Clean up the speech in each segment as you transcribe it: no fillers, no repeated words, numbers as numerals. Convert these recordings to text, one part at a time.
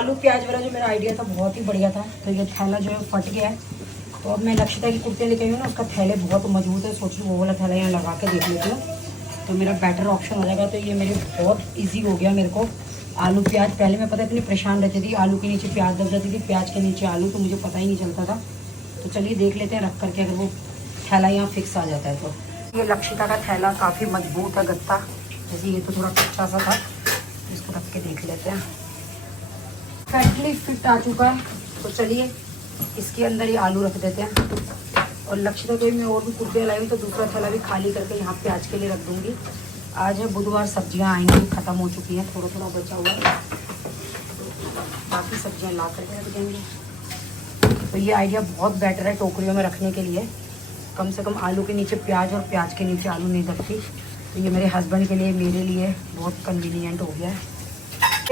आलू प्याज वाला जो मेरा आइडिया था बहुत ही बढ़िया था। तो ये थैला जो है फट गया है, तो अब मैं लक्षिता की कुर्तियाँ लेके आई हूँ ना, उसका थैले बहुत मजबूत है। सोच रही हूँ वो वाला थैला यहाँ लगा के देख लेती हूँ, तो मेरा बेटर ऑप्शन हो जाएगा। तो ये मेरे बहुत ईजी हो गया मेरे को। आलू प्याज पहले मैं पता इतनी परेशान रहती थी, आलू के नीचे प्याज दब जाती थी, प्याज के नीचे आलू, तो मुझे पता ही नहीं चलता था। तो चलिए देख लेते हैं रख करके, अगर वो थैला यहाँ फिक्स आ जाता है तो। ये लक्षिता का थैला काफ़ी मजबूत है गत्ता, जैसे ये तो थोड़ा कच्चा सा था, इसको रख के देख लेते हैं। फैटली फिट आ चुका है, तो चलिए इसके अंदर ही आलू रख देते हैं। और लक्षिता को मैं और भी कुर्तियाँ लाई हूँ, तो दूसरा थैला भी खाली करके यहाँ प्याज के लिए रख दूँगी। आज है बुधवार, सब्जियाँ आएंगी, ख़त्म हो चुकी हैं, थोड़ा थोड़ा बचा हुआ है, बाकी सब्जियाँ ला करके रख देंगे। तो ये आइडिया बहुत बेटर है टोकरियों में रखने के लिए, कम से कम आलू के नीचे प्याज और प्याज के नीचे आलू नहीं दबती। तो ये मेरे हस्बैंड के लिए, मेरे लिए बहुत कन्वीनियंट हो गया है।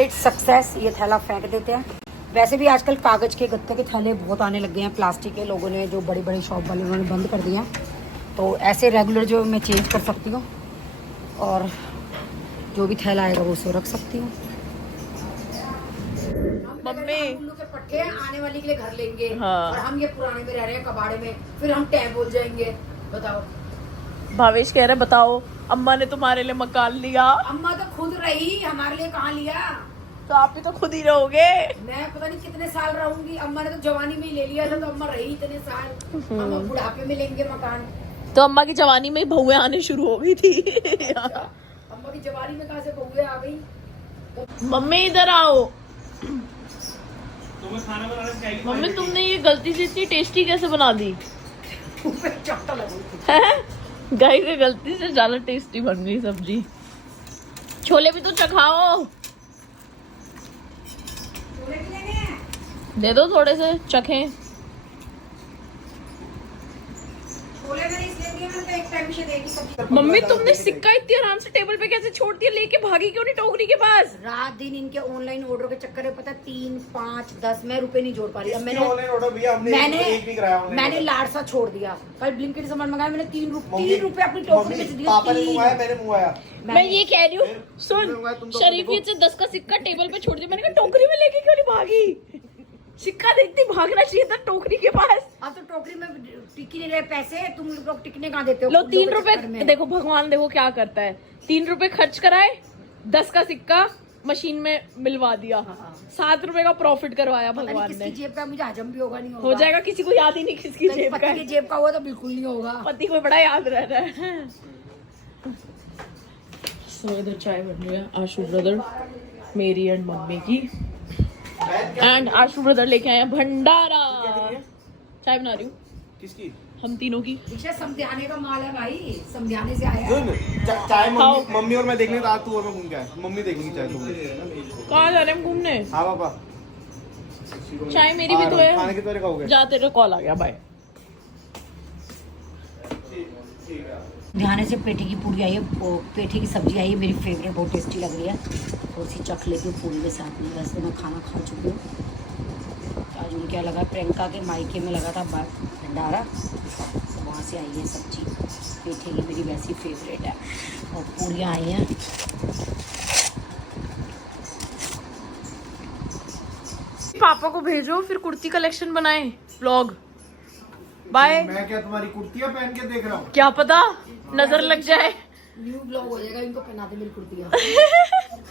Its success. ये थैला फेंक देते हैं। वैसे भी आजकल कागज़ के गत्ते के थैले बहुत आने लग गए हैं, प्लास्टिक के लोगों ने, जो बड़ी बड़ी शॉप वाले उन्होंने बंद कर दिया। तो ऐसे रेगुलर जो मैं चेंज कर सकती हूँ, और जो भी थैला आएगा वो उसको रख सकती हूँ। मम्मी के पट्टे आने वाली के लिए घर लेंगे, हाँ। और हम ये पुराने में रह रहे हैं कबाड़े में, फिर हम टैब बोल जाएंगे। बताओ। भावेश कह रहे बताओ अम्मा ने तुम्हारे लिए मकान लिया, अम्मा तो खुद रही, हमारे लिए कहाँ लिया। तो आप भी तो खुद ही रहोगे। मैं पता नहीं कितने साल रहूंगी, अम्मा ने तो जवानी में ही ले लिया था, तो अम्मा रही इतने साल। हम बुढ़ापे में लेंगे मकान। तो अम्मा की जवानी में ही बहुएं आने शुरू हो गई थी। अम्मा की जवानी में कहाँ से बहुएं आ गई। मम्मी इधर आओ। तुम्हें खाना बनाना चाहिए। मम्मी तुमने ये गलती से इतनी टेस्टी कैसे बना दी? गाय की गलती से ज्यादा टेस्टी बन गई सब्जी। छोले भी तो चखाओ, दे दो थोड़े से चखें। मम्मी तुमने सिक्का इतनी आराम से टेबल पे कैसे छोड़ दिया? लेके भागी क्यों नहीं टोकरी के पास? रात दिन इनके ऑनलाइन ऑर्डर के चक्कर में पता 3, 5, 10 मैं रुपए नहीं जोड़ पा रही। अब ऑनलाइन ऑर्डर भैया हमने एक भी कराया ऑनलाइन। मैंने लाड़सा छोड़ दिया। कल ब्लिंकिट सामान मंगाया मैंने, 3 रुपए अपनी टोकरी में दिया। पापा ने मंगाया, मैंने मंगाया। मैं ये कह रही हूँ, सुन, शरीफियत से 10 का सिक्का टेबल पे छोड़ दिया। मैंने कहा टोकरी में लेके क्यों नहीं भागी? सिक्का देखती भागना चाहिए था टोकरी के पास। अब तो टोकरी में टिक ही नहीं रहे पैसे, तुम लोग टिकने कहाँ देते हो? लो 3 रुपए, देखो भगवान देखो क्या करता है। 3 रुपए खर्च कराए, 10 का सिक्का मशीन में मिलवा दिया, 7 रुपए का प्रॉफिट करवाया भगवान ने। जेब का मुझे हजम भी होगा नहीं होगा। हो जाएगा, किसी को याद ही नहीं किसकी जेब का पति की जेब का हुआ तो बिल्कुल नहीं होगा। पति को बड़ा याद रहता है। सो इधर चाय बन रही है आशु ब्रदर, मेरी एंड मम्मी की, एंड आशु ब्रदर लेके आए हैं भंडारा। चाय बना रही हूँ किसकी? हम तीनों की। दीक्षा समझाने का माल है भाई, समझाने से आया है। चाय मम्मी और मैं देखने था, तू और मैं घूम के आया। मम्मी देखेंगी चाय तुम। कहाँ जा रहे हैं हम घूमने? हाँ पापा, चाय मेरी भी तो है। खाने के तो खाओगे? जा, तेरा कॉल आ गया, बाय। ध्यान से पेठी की पूरी आई है, पेठी की सब्जी आई है, मेरी फेवरेट, बहुत टेस्टी लग रही है। थोड़ी सी चख लेती हूँ पूरी के साथ में। वैसे मैं खाना खा चुकी हूँ। आज उन्हें क्या लगा, प्रियंका के मायके में लगा था भंडारा, तो वहाँ से आई है सब्जी। पेठी की मेरी वैसी फेवरेट है, और पूरियाँ आई हैं। पापा को भेजो, फिर कुर्ती कलेक्शन बनाए व्लॉग। बाय। मैं क्या तुम्हारी कुर्तियाँ पहन के देख रहा हूँ? क्या पता नजर लग जाए। न्यू ब्लॉग हो जाएगा, इनको पहना दे मेरी कुर्तियाँ।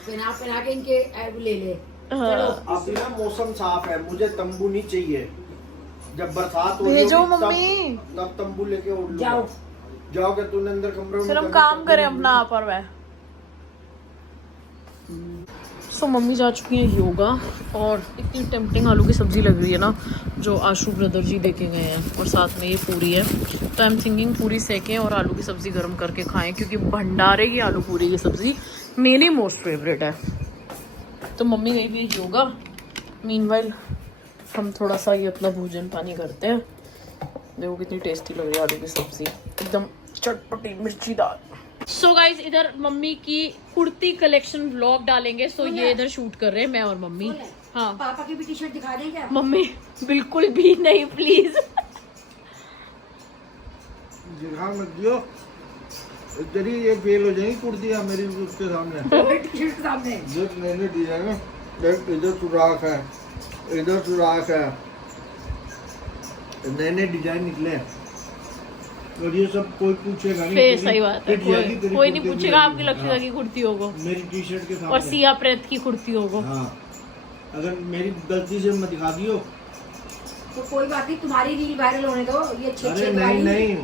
पहना के इनके ऐब ले ले। अभी ना मौसम साफ है, मुझे तंबू नहीं चाहिए। जब बरसात हो रही भेजो होगी मम्मी। तब तंबू लेके उड़ लूंगा। जाओ जाओ क्या तूने अंदर कमरे में? फिर हम काम करें अपना आप और वह। सो मम्मी जा चुकी हैं योगा, और इतनी टेम्पटिंग आलू की सब्जी लग रही है ना, जो आशु ब्रदर जी देके गए हैं, और साथ में ये पूरी है। तो आई एम थिंकिंग पूरी सेकें और आलू की सब्जी गर्म करके खाएं, क्योंकि भंडारे की आलू पूरी की सब्जी मेरी मोस्ट फेवरेट है। तो मम्मी गई भी योगा, मीनवाइल हम थोड़ा सा ये अपना भोजन पानी करते हैं। देखो कितनी टेस्टी लग रही है आलू की सब्जी, एकदम चटपटी मिर्चीदार। सो गाइज इधर मम्मी की कुर्ती कलेक्शन व्लॉग डालेंगे। सो ये इधर शूट कर रहे हैं मैं और मम्मी। हाँ पापा की भी टी शर्ट दिखा दें क्या? मम्मी बिल्कुल भी नहीं, प्लीज। दिखा मत दियो, तेरी ये फेल हो जाएगी कुर्तियाँ मेरी उसके सामने। टी शर्ट सामने जो मैंने दिया ना देख इधर सुराख है, इधर सुराख है, नए नए डिजाइन निकले हैं। और ये सब कोई पूछेगा नहीं। फिर सही बात है, तेरी कोई नहीं कुर्ती पूछेगा जाएगी। आपकी लक्षिता की कुर्ती होगा मेरी टी शर्ट के साथ और सिया प्रेत की कुर्ती होगा। हाँ, अगर मेरी गलती से मत दिखा दियो। तो कोई बात नहीं, तुम्हारी रील वायरल होने दो। ये अरे नहीं नहीं,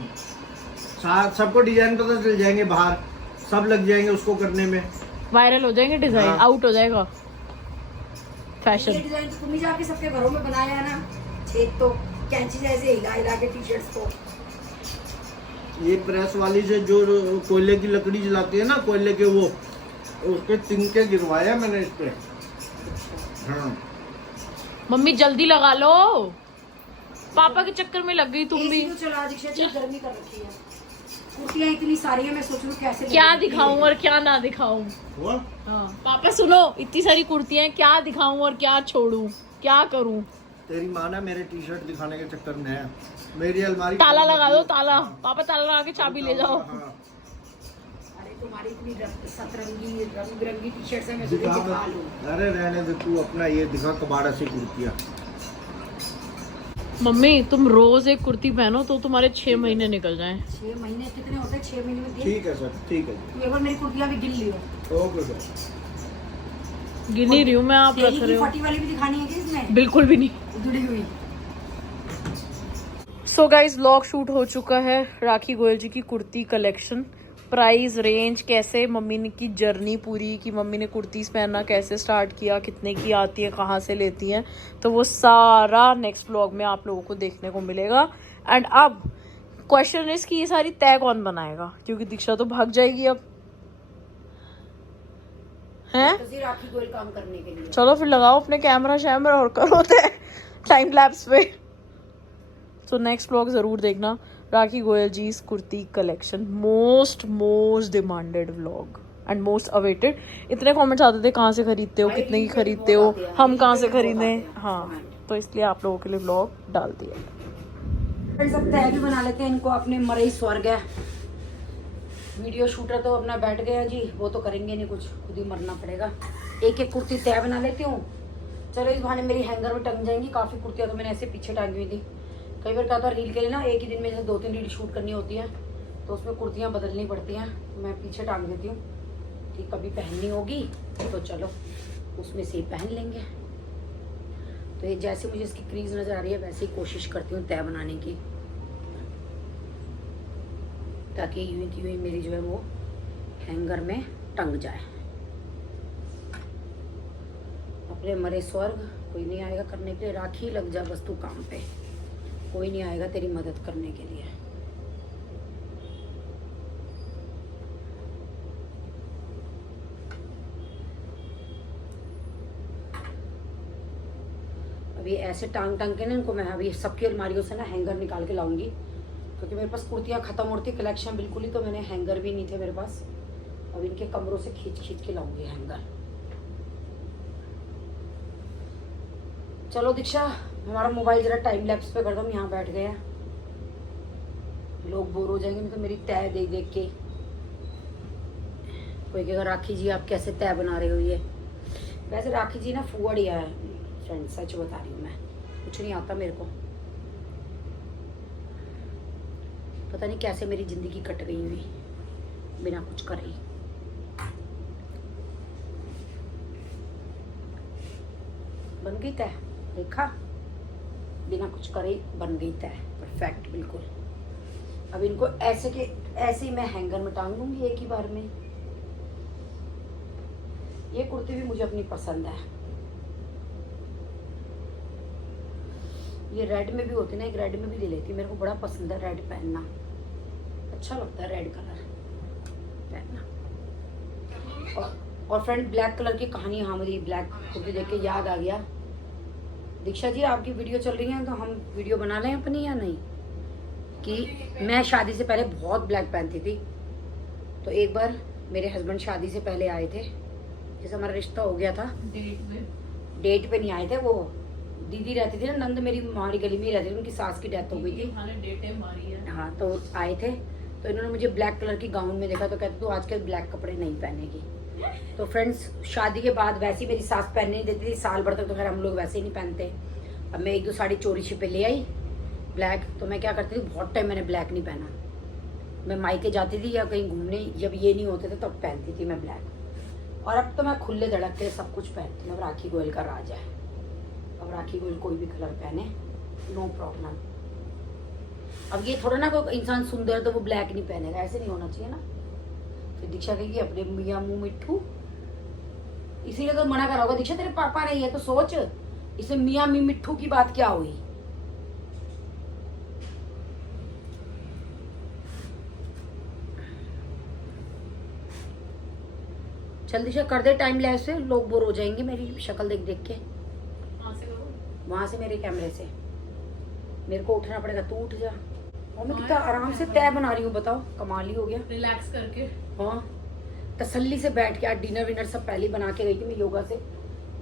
सबको डिजाइन पता चल जाएंगे, बाहर सब लग जाएंगे उसको करने में। वायरल हो जाएंगे डिजाइन, हाँ। आउट हो जाएगा फैशन। ये डिजाइन तो तुम ही जाके सबके घरों में बनाया है ना, एक तो कैंची जैसे हिला हिला के टी शर्ट्स को। ये प्रेस वाली से जो कोयले की लकड़ी जलाती है ना, कोयले के वो, उसके तिनके गिरवाया मैंने इस पे। हाँ मम्मी जल्दी लगा लो, पापा के चक्कर में लग गई तुम भी। AC तो चला दीक्षा जी, गर्मी कर रखी है। कुर्तियां इतनी सारी है, मैं सोच रही हूँ कैसे क्या दिखाऊं और क्या ना दिखाऊं। वो हाँ पापा सुनो, इतनी सारी कुर्तियां हैं, क्या दिखाऊं और क्या छोड़ूं, क्या करूं। तेरी माँ ना मेरे टी शर्ट दिखाने के चक्कर में है। मेरी अलमारी ताला लगा दो, ताला। पापा ताला लगा के चाबी ले जाओ। हाँ। अरे तुम्हारी इतनी सतरंगी रंग बिरंगी टी शर्ट्स है, मैं सोच दिखा दिखा लूं। मत। अरे रहने दे तू अपना, ये दिखा कबाड़ा से कुर्तियाँ। मम्मी तुम रोज एक कुर्ती पहनो तो तुम्हारे 6 महीने निकल जाएं। 6 महीने कितने होते हैं? 6 महीने में दिन। ठीक है सर, ठीक है तू एक बार मेरी कुर्तियां भी गिन लियो। Okay sir. गिनी रही हूँ मैं, आप तेरी रख की रहे हो। फटी वाली भी दिखानी है कि इसमें बिल्कुल भी नहीं। जुड़ी हुई। सो गाइज व्लॉग शूट हो चुका है, राखी गोयल जी की कुर्ती कलेक्शन, प्राइस रेंज, कैसे मम्मी ने की जर्नी पूरी, कि मम्मी ने कुर्तीज़ पहनना कैसे स्टार्ट किया, कितने की आती है, कहाँ से लेती हैं, तो वो सारा नेक्स्ट व्लॉग में आप लोगों को देखने को मिलेगा। एंड अब क्वेश्चन इज कि ये सारी तय कौन बनाएगा, क्योंकि दीक्षा तो भाग जाएगी अब, हैं? तो सिर्फ राखी गोयल काम करने के लिए। चलो फिर लगाओ अपने कैमरा शैमरा और करो टाइम लैप्स पे। तो नेक्स्ट व्लॉग जरूर देखना, Rakhi Goyal ji kurti collection, most demanded vlog and most awaited. इतने कमेंट्स आते थे कहाँ से खरीदते हो, कितने की खरीदते हो, हम कहाँ से खरीदें। हाँ तो इसलिए आप लोगों के लिए व्लॉग डाल दिया। सब तय भी बना लेते हैं, इनको अपने मरे ही स्वर्ग है। वीडियो शूटर तो अपना बैठ गया जी, वो तो करेंगे नहीं कुछ, खुद ही मरना पड़ेगा। एक एक कुर्ती तय बना लेती हूँ, चलो इस बहाने मेरी हैंगर में टंग जाएंगी। काफ़ी कुर्तियाँ तो मैंने ऐसे पीछे टांगी हुई थी। कई बार क्या होता है रील के लिए ना एक ही दिन में जैसे 2-3 रील शूट करनी होती है, तो उसमें कुर्तियाँ बदलनी पड़ती हैं, मैं पीछे टांग देती हूँ कि कभी पहननी होगी तो चलो उसमें से ही पहन लेंगे। तो ये जैसे मुझे इसकी क्रीज नज़र आ रही है वैसे ही कोशिश करती हूँ तय बनाने की, ताकि यूं की यूं मेरी जो है वो हैंगर में टंग जाए। अपने मरे स्वर्ग, कोई नहीं आएगा करने के लिए। राखी लग जा बस तू काम पे, कोई नहीं आएगा तेरी मदद करने के लिए। अभी ऐसे टांग के ना इनको मैं अभी सबकी अलमारियों से ना हैंगर निकाल के लाऊंगी, क्योंकि मेरे पास कुर्तियाँ खत्म होती कलेक्शन बिल्कुल ही, तो मैंने हैंगर भी नहीं थे मेरे पास। अब इनके कमरों से खींच के लाऊंगी हैंगर। चलो दीक्षा, हमारा मोबाइल जरा टाइम लैप्स पे कर दो, हम यहाँ बैठ गए हैं, लोग बोर हो जाएंगे नहीं तो मेरी तय देख के। कोई कहेगा राखी जी आप कैसे तय बना रहे हो ये। वैसे राखी जी ना फुआड़िया है फ्रेंड, सच बता रही हूँ मैं, कुछ नहीं आता मेरे को। पता नहीं कैसे मेरी जिंदगी कट गई हुई बिना कुछ करे ही। बन गई तय, देखा, बिना कुछ करे बन गई तय, परफेक्ट बिल्कुल। अब इनको ऐसे के ऐसे ही मैं हैंगर में टांग दूंगी एक ही बार में। ये कुर्ती भी मुझे अपनी पसंद है, ये रेड में भी होती ना, एक रेड में भी ले लेती, मेरे को बड़ा पसंद है रेड पहनना, अच्छा लगता है रेड कलर पहनना। और फ्रेंड ब्लैक कलर की कहानी, हाँ मुझे ब्लैक कुर्ती देख के याद आ गया। दीक्षा जी आपकी वीडियो चल रही है तो हम वीडियो बना लें अपनी या नहीं, कि मैं शादी से पहले बहुत ब्लैक पहनती थी। तो एक बार मेरे हस्बैंड शादी से पहले आए थे, जैसे हमारा रिश्ता हो गया था, डेट पे नहीं आए थे, वो दीदी रहती थी ना, नंद मेरी हमारी गली में ही रहती थी, उनकी सास की डेथ हो गई थी। हाँ तो आए थे, तो इन्होंने मुझे ब्लैक कलर की गाउन में देखा तो कहते तू आजकल ब्लैक कपड़े नहीं पहनेगी। तो फ्रेंड्स शादी के बाद वैसे ही मेरी सास पहनने नहीं देती थी, साल भर तक तो खैर हम लोग वैसे ही नहीं पहनते। अब मैं 1-2 साड़ी चोरी छिपे ले आई ब्लैक, तो मैं क्या करती थी, बहुत टाइम मैंने ब्लैक नहीं पहना। मैं मायके जाती थी या कहीं घूमने, जब ये नहीं होते थे तब पहनती थी मैं ब्लैक। और अब तो मैं खुले धड़क के सब कुछ पहनती हूँ। अब राखी गोयल का राज है, अब राखी गोयल कोई भी कलर पहने, नो प्रॉब्लम। अब ये थोड़ा ना कोई इंसान सुंदर है तो वो ब्लैक नहीं पहनेगा, ऐसे नहीं होना चाहिए ना। फिर दीक्षा कहेगी अपने मियाँ मुँह मिट्ठू, इसीलिए तो मना करा होगा। दीक्षा तेरे पापा नहीं है तो सोच, इसे मियाँ मी मिट्ठू की बात क्या हुई। चल दीक्षा कर दे टाइम लैप्स से, लोग बोर हो जाएंगे मेरी शक्ल देख देख के। वहां से मेरे कैमरे से मेरे को उठना पड़ेगा, तू उठ जा। और मैं कितना आराम से तय बना रही हूँ, बताओ कमाल ही हो गया। रिलैक्स करके, हाँ तसल्ली से बैठ के। आज डिनर विनर सब पहले ही बना के गई थी मैं योगा से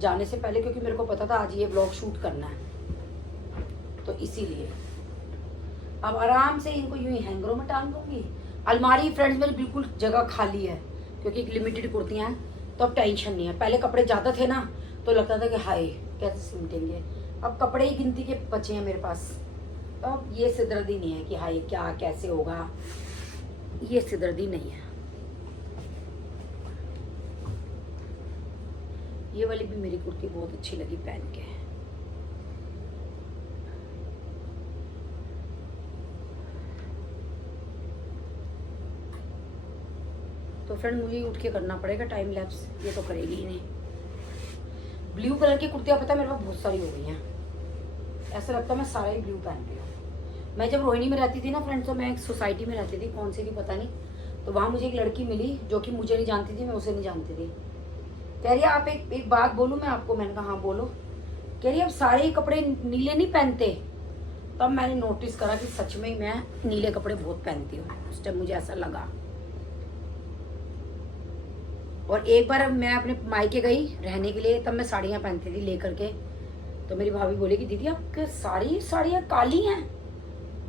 जाने से पहले, क्योंकि मेरे को पता था आज ये व्लॉग शूट करना है, तो इसीलिए अब आराम से इनको यूं ही हैंगरों में टांग दूंगी। अलमारी फ्रेंड्स मेरी बिल्कुल जगह खाली है, क्योंकि लिमिटेड कुर्तियाँ हैं, तो अब टेंशन नहीं है। पहले कपड़े ज़्यादा थे ना तो लगता था कि हाय कैसे सिमटेंगे, अब कपड़े ही गिनती के बचे हैं मेरे पास, तो अब ये सिरदर्दी नहीं है कि हाय क्या कैसे होगा, ये सिरदर्दी नहीं है। ये वाली भी मेरी कुर्ती बहुत अच्छी लगी पहन के। तो फ्रेंड मुझे उठ के करना पड़ेगा टाइम लैप्स, ये तो करेगी ही नहीं। ब्लू कलर की कुर्तियाँ पता है मेरे पास बहुत सारी हो गई हैं, ऐसा लगता है मैं सारा ही ब्लू पहन रही हूँ। मैं जब रोहिणी में रहती थी ना फ्रेंड्स, तो मैं एक सोसाइटी में रहती थी, कौन सी थी पता नहीं, तो वहाँ मुझे एक लड़की मिली जो कि मुझे नहीं जानती थी, मैं उसे नहीं जानती थी। कह रही है आप एक बात बोलूँ मैं आपको, मैंने कहा हाँ बोलो। कह रही है अब सारे ही कपड़े नीले नहीं पहनते। तब मैंने नोटिस करा कि सच में ही मैं नीले कपड़े बहुत पहनती हूँ, उस टाइम मुझे ऐसा लगा। और एक बार मैं अपने मायके गई रहने के लिए, तब मैं साड़ियाँ पहनती थी लेकर के, तो मेरी भाभी बोली कि दीदी आपके साड़ियाँ काली हैं।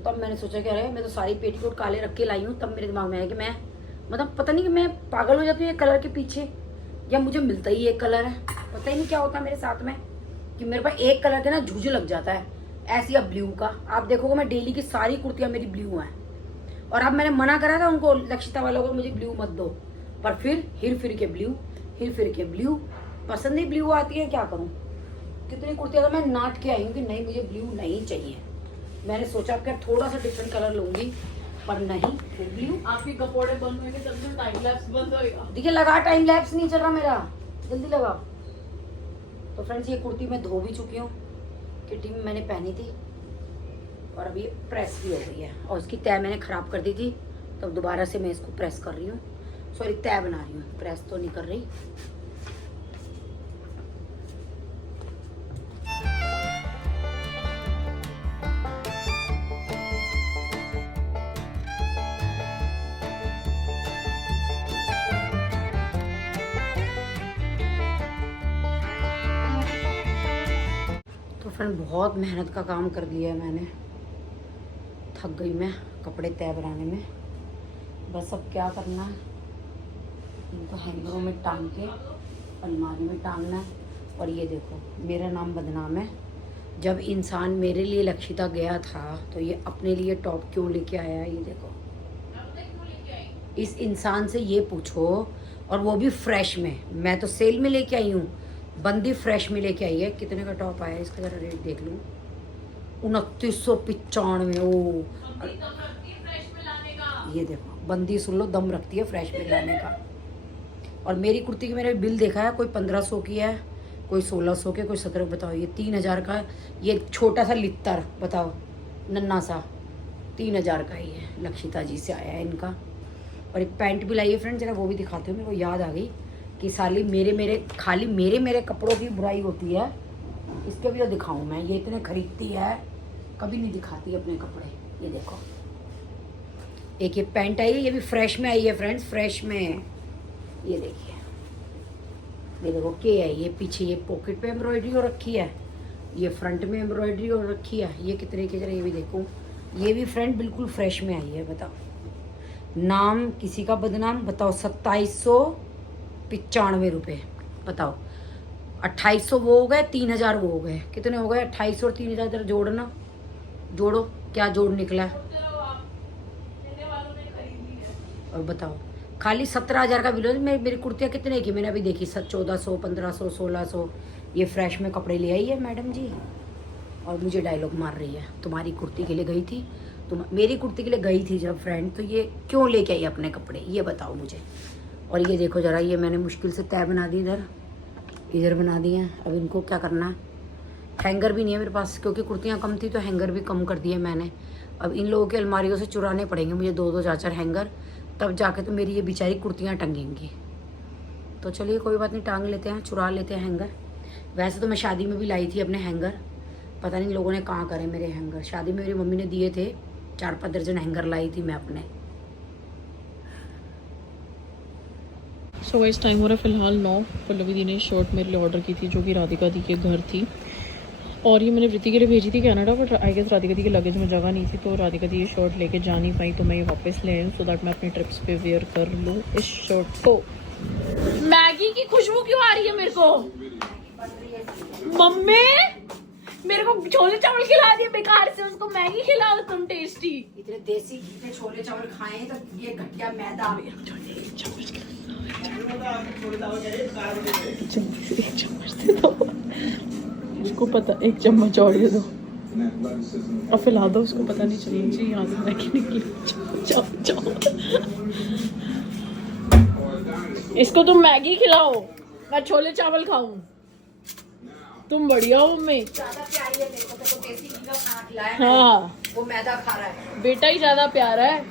तब मैंने सोचा कि अरे मैं तो सारी पेटीकोट काले रख के लाई हूँ। तब मेरे दिमाग में आया कि मैं मतलब पता नहीं कि मैं पागल हो जाती हूँ एक कलर के पीछे, या मुझे मिलता ही एक कलर है, पता ही नहीं क्या होता मेरे साथ में कि मेरे पास एक कलर के ना झुझ लग जाता है। ऐसी अब ब्लू का आप देखोगे, मैं डेली की सारी कुर्तियाँ मेरी ब्लू हैं। और अब मैंने मना करा था उनको, लक्षिता वालों को, मुझे ब्लू मत दो, पर फिर हिर फिर के ब्लू पसंद ही ब्लू आती है, क्या करूँ। कितनी कुर्तियाँ तो मैं नाट के आई हूँ कि नहीं मुझे ब्लू नहीं चाहिए। मैंने सोचा कि थोड़ा सा डिफरेंट कलर लूंगी, पर नहीं फिर ब्लू। आपके कपड़े बंद होंगे तब से टाइम लैप्स बंद होएगा। देखिए लगा, टाइम लैप्स नहीं चल रहा मेरा, जल्दी लगा। तो फ्रेंड्स ये कुर्ती मैं धो भी चुकी हूँ, किटी में मैंने पहनी थी, और अभी प्रेस भी हो गई है। और उसकी तय मैंने ख़राब कर दी थी, तब दोबारा से मैं इसको प्रेस कर रही हूँ, सॉरी तय बना रही हूँ, प्रेस तो नहीं कर रही। फ्रेंड बहुत मेहनत का काम कर दिया है मैंने, थक गई मैं कपड़े तय बनाने में। बस अब क्या करना है, इनको हैंगरों में टांग के अलमारी में टांगना है। और ये देखो मेरा नाम बदनाम है, जब इंसान मेरे लिए लक्षिता गया था तो ये अपने लिए टॉप क्यों लेके आया है, ये देखो। इस इंसान से ये पूछो, और वो भी फ्रेश में। मैं तो सेल में लेके आई हूँ, बंदी फ्रेश में लेके आई है। कितने का टॉप आया है इसका जरा रेट देख लूँ, 2995। ओ ये देखो, बंदी सुन लो दम रखती है फ्रेश में लाने का। और मेरी कुर्ती की मैंने बिल देखा है, कोई 1500 की है, कोई 1600 के, कोई 17। बताओ ये 3000 का है। ये छोटा सा लित्तर बताओ, नन्ना सा 3000 का ही है, लक्षिता जी से आया है इनका। और एक पैंट भी लाई है फ्रेंड, जरा वो भी दिखाती हूँ। मेरे को याद आ गई कि साली मेरे खाली मेरे कपड़ों की बुराई होती है, इसके भी तो दिखाऊं मैं। ये इतने खरीदती है, कभी नहीं दिखाती अपने कपड़े। ये देखो एक ये पैंट आई है, ये भी फ्रेश में आई है फ्रेंड्स, फ्रेश में। ये देखिए, ये देखो के है, ये पीछे ये पॉकेट पे एम्ब्रॉयडरी हो रखी है, ये फ्रंट में एम्ब्रॉयडरी हो रखी है। ये कितने के, जरा ये भी देखो, ये भी फ्रेंड बिल्कुल फ्रेश में आई है। बताओ नाम किसी का बदनाम, बताओ 2750 95 रुपये। बताओ 2800 वो हो गए, 3000 वो हो गए, कितने हो गए? 2800 और 3000 इधर जोड़ना, जोड़ो क्या जोड़ निकला। और बताओ खाली 17,000 का बिल। मेरी कुर्तियाँ कितने की मैंने अभी देखी, 1400, 1500, 1600। ये फ्रेश में कपड़े ले आई है मैडम जी, और मुझे डायलॉग मार रही है, तुम्हारी कुर्ती के लिए गई थी, तुम मेरी कुर्ती के लिए गई थी जब फ्रेंड, तो ये क्यों लेके आई अपने कपड़े, ये बताओ मुझे। और ये देखो ज़रा, ये मैंने मुश्किल से तय बना दी, इधर बना दी है। अब इनको क्या करना है, हैंगर भी नहीं है मेरे पास, क्योंकि कुर्तियाँ कम थी तो हैंगर भी कम कर दिए मैंने। अब इन लोगों की अलमारियों से चुराने पड़ेंगे मुझे 2-2 4-4 हैंगर, तब जाके तो मेरी ये बेचारी कुर्तियाँ टंगेंगी। तो चलिए कोई बात नहीं, टांग लेते हैं, चुरा लेते हैं हैंगर। वैसे तो मैं शादी में भी लाई थी अपने हैंगर, पता नहीं लोगों ने कहाँ करे मेरे हैंगर। शादी में मेरी मम्मी ने दिए थे, 4-5 दर्जन हैंगर लाई थी मैं अपने। सो गाइस टाइम हो रहा है फिलहाल 9। पल्लवी दी ने शर्ट मेरे लिए ऑर्डर की थी, जो कि राधिका दी के घर थी, और ये मैंने वृत्ति के लिए भेजी थी Canada, but I guess Radhika di के लगेज में जगह नहीं थी, तो राधिका दी ये शर्ट लेके जा नहीं पाई, तो मैं ये वापस ले आई सो दैट मैं अपनी ट्रिप्स पे वेयर कर लूँ इस शर्ट को। मैगी की खुशबू क्यों आ रही है मेरे को? मम्मी मेरे को छोले चावल खिला दिए बेकार से, उसको मैगी खिलाओ तुम टेस्टी। इतने देसी घी पे छोले चावल खाए तो ये घटिया मैदा आ गया। एक चम्मच दे दो उसको, पता 1 चम्मच और दे दो और फिलहाल दो उसको, पता नहीं चलना चाहिए यहाँ से मैगी निकली। इसको तुम मैगी खिलाओ, मैं छोले चावल खाऊं। तुम बढ़िया हो मम्मी, ज्यादा प्यारी है मेरे को, तो देसी घी का खाना खिलाया है, हाँ वो मैदा खा रहा है। बेटा ही ज्यादा प्यारा है।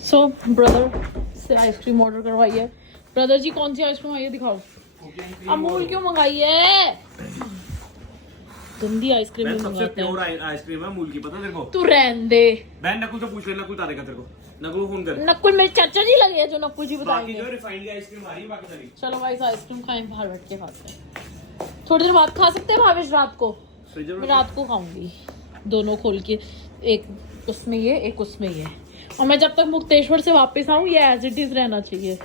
सो ब्रदर से आइसक्रीम ऑर्डर करवाई है। ब्रदर जी कौन सी आइसक्रीम आई है दिखाओ। अमूल क्यों मंगाई है? गंदी आइसक्रीम नहीं सबसे मंगाते प्योर हैं। आइसक्रीम है अमूल की, पता तेरे को? तू रहन दे। बहन नकुल से पूछ ले, नकुल तारेगा तेरे को, नकुल फोन कर। नकुल मेरे चाचा जी लगे हैं जो नकुल जी बाकी बताएंगे। जो रिफाइंड की आइसक्रीम आ रही है, बाकी सारी। चलो भाई आइसक्रीम खाएं, बाहर बैठ के खाते हैं। थोड़ी देर बाद खा सकते हैं भावेश, रात को मैं रात को खाऊंगी, दोनों खोल के, एक उसमें ये एक उसमें ये, और मैं जब तक मुक्तेश्वर से वापस आऊँ ये एज इट इज रहना चाहिए।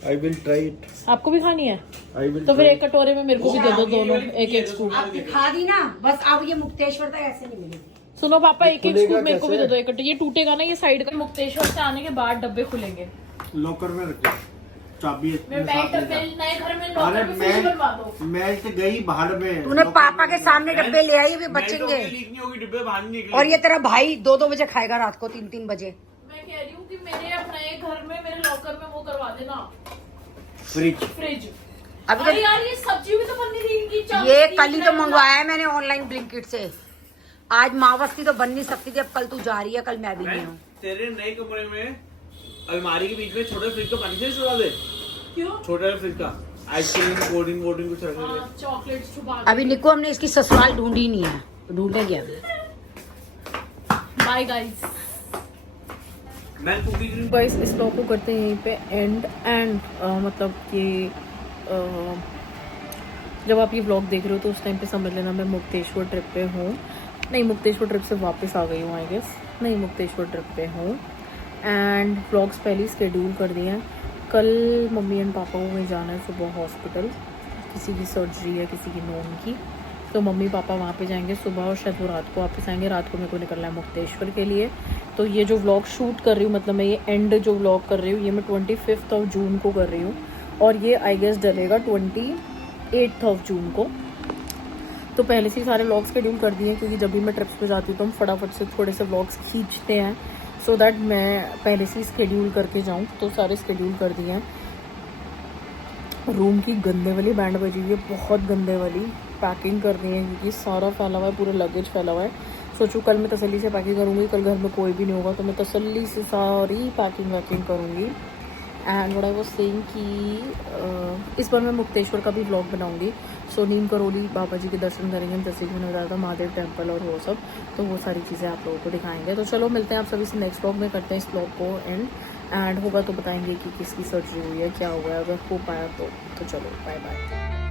I will try it. आपको भी खानी है I will तो फिर try एक कटोरे में मेरे को भी दे दो, दोनों एक एक स्कूप। अब दिखा दी ना बस, अब ये मुक्तेश्वर तक ऐसे नहीं मिलेगी। सुनो पापा, एक एक खुलेगा स्कूप मेरे को भी कैसे? दे दो, एक कटोरे। ये टूटेगा ना ये साइड का। मुक्तेश्वर से आने के बाद डब्बे खुलेंगे। लॉकर में रख चाबी मैं साथ ले जा। नए घर में अरे लॉकर में फ्रिज बनवा दो। मैं गई बाहर में, तूने पापा के सामने डब्बे ले आई, अभी बचेंगे। लीक नहीं होगी, डिब्बे बाहर नहीं निकले। और ये तेरा भाई 2-2 बजे खाएगा, रात को 3-3 बजे। मैं कह रही हूँ कि मेरे नए घर में मेरे लॉकर में वो करवा देना, फ्रिज। अभी अरे यार ये सब्जी भी तो बननी थी इनकी, ये कल ही तो मंगवाया है मैंने ऑनलाइन ब्लिंकिट से। आज मावस की तो बन नहीं सकती थी, अब कल तू जा रही है, कल मैं भी नहीं हूँ। तेरे नए कमरे में अलमारी के बीच में छोटे फ्रिज को पानी से छुड़ा दे। क्यों? छोटे फ्रिज का आइसक्रीम, कोल्ड ड्रिंक कुछ रखने के लिए। चॉकलेट्स छुपा। अभी निको हमने इसकी ससुराल ढूंढी नहीं है, ढूंढेंगे अभी। Bye guys. मैं कुकी क्रीम गाइस इस ब्लॉग को करते हैं यहीं पे एंड मतलब कि जब आप ये ब्लॉग देख रहे हो तो उस टाइम पे समझ लेना मैं मुक्तेश्वर ट्रिप पे हूँ। नहीं, मुक्तेश्वर ट्रिप से वापस आ गई हूँ आई गेस। नहीं, मुक्तेश्वर ट्रिप पे हूँ एंड ब्लॉग्स पहले ही शेड्यूल कर दिए हैं। कल मम्मी एंड पापा को कहीं जाना है सुबह हॉस्पिटल, किसी की सर्जरी है किसी की नोन की, तो मम्मी पापा वहाँ पे जाएंगे सुबह और शायद वो रात को वापस आएंगे। रात को मेरे को निकलना है मुक्तेश्वर के लिए। तो ये जो व्लॉग शूट कर रही हूँ, मतलब मैं ये एंड जो व्लॉग कर रही हूँ ये मैं 25 जून को कर रही हूँ और ये आई गेस डलेगा 28 जून को। तो पहले से ही सारे व्लॉग शेड्यूल कर दिए हैं क्योंकि जब भी मैं ट्रिप्स पे जाती हूँ तो हम फटाफट से थोड़े से व्लॉग्स खींचते हैं सो दैट मैं पहले से ही शेड्यूल करके जाऊँ। तो सारे शेड्यूल कर दिए हैं। रूम की गंदे वाली बैंड बजी हुई है, बहुत गंदे वाली। पैकिंग कर दी है क्योंकि सारा फैला हुआ है, पूरा लगेज फैला हुआ है। सोचूँ कल मैं तसल्ली से पैकिंग करूँगी, कल घर में कोई भी नहीं होगा तो मैं तसल्ली से सारी पैकिंग वैकिंग करूँगी। And what I was saying कि इस बार मैं मुक्तेश्वर का भी व्लॉग बनाऊँगी। सो नीम करौली बाबा जी के दर्शन करेंगे हम, जैसे कि मैंने बताया था महादेव टेम्पल और वो सब, तो वो सारी चीज़ें आप लोगों को दिखाएंगे। तो चलो मिलते हैं आप सभी से नेक्स्ट व्लॉग में, करते हैं इस व्लॉग को एंड होगा तो बताएंगे कि किसकी सर्जरी हुई है, क्या हुआ है, अगर हो पाया तो चलो बाय बाय।